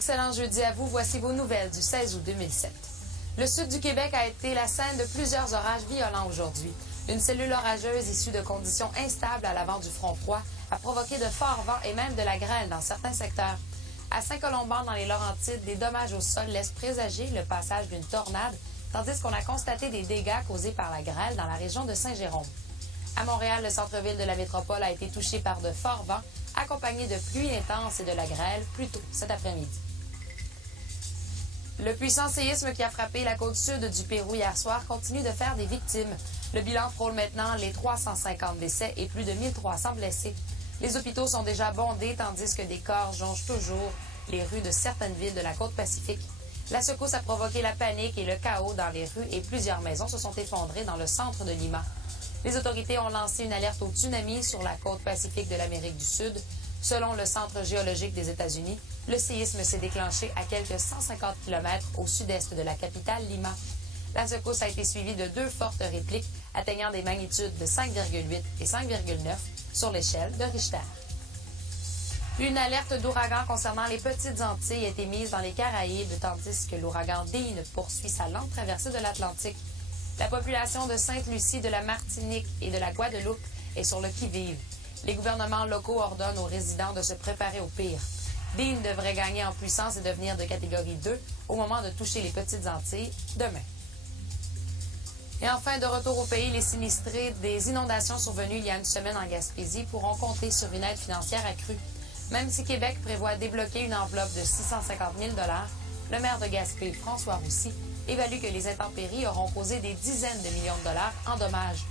Excellent jeudi à vous. Voici vos nouvelles du 16 août 2007. Le sud du Québec a été la scène de plusieurs orages violents aujourd'hui. Une cellule orageuse issue de conditions instables à l'avant du front froid a provoqué de forts vents et même de la grêle dans certains secteurs. À Saint-Colomban, dans les Laurentides, des dommages au sol laissent présager le passage d'une tornade, tandis qu'on a constaté des dégâts causés par la grêle dans la région de Saint-Jérôme. À Montréal, le centre-ville de la métropole a été touché par de forts vents, accompagnés de pluies intenses et de la grêle plus tôt cet après-midi. Le puissant séisme qui a frappé la côte sud du Pérou hier soir continue de faire des victimes. Le bilan frôle maintenant les 350 décès et plus de 1300 blessés. Les hôpitaux sont déjà bondés tandis que des corps jonchent toujours les rues de certaines villes de la côte Pacifique. La secousse a provoqué la panique et le chaos dans les rues et plusieurs maisons se sont effondrées dans le centre de Lima. Les autorités ont lancé une alerte au tsunami sur la côte Pacifique de l'Amérique du Sud. Selon le Centre géologique des États-Unis, le séisme s'est déclenché à quelques 150 km au sud-est de la capitale Lima. La secousse a été suivie de deux fortes répliques atteignant des magnitudes de 5,8 et 5,9 sur l'échelle de Richter. Une alerte d'ouragan concernant les Petites Antilles a été mise dans les Caraïbes, tandis que l'ouragan Dean poursuit sa lente traversée de l'Atlantique. La population de Sainte-Lucie, de la Martinique et de la Guadeloupe est sur le qui-vive. Les gouvernements locaux ordonnent aux résidents de se préparer au pire. Dean devrait gagner en puissance et devenir de catégorie 2 au moment de toucher les Petites Antilles demain. Et enfin, de retour au pays, les sinistrés des inondations survenues il y a une semaine en Gaspésie pourront compter sur une aide financière accrue. Même si Québec prévoit débloquer une enveloppe de 650 000 $, le maire de Gaspé, François Roussy, évalue que les intempéries auront causé des dizaines de millions de dollars en dommages.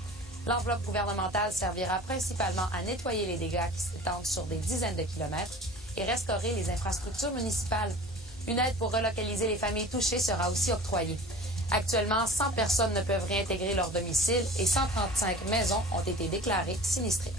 L'enveloppe gouvernementale servira principalement à nettoyer les dégâts qui s'étendent sur des dizaines de kilomètres et restaurer les infrastructures municipales. Une aide pour relocaliser les familles touchées sera aussi octroyée. Actuellement, 100 personnes ne peuvent réintégrer leur domicile et 135 maisons ont été déclarées sinistrées.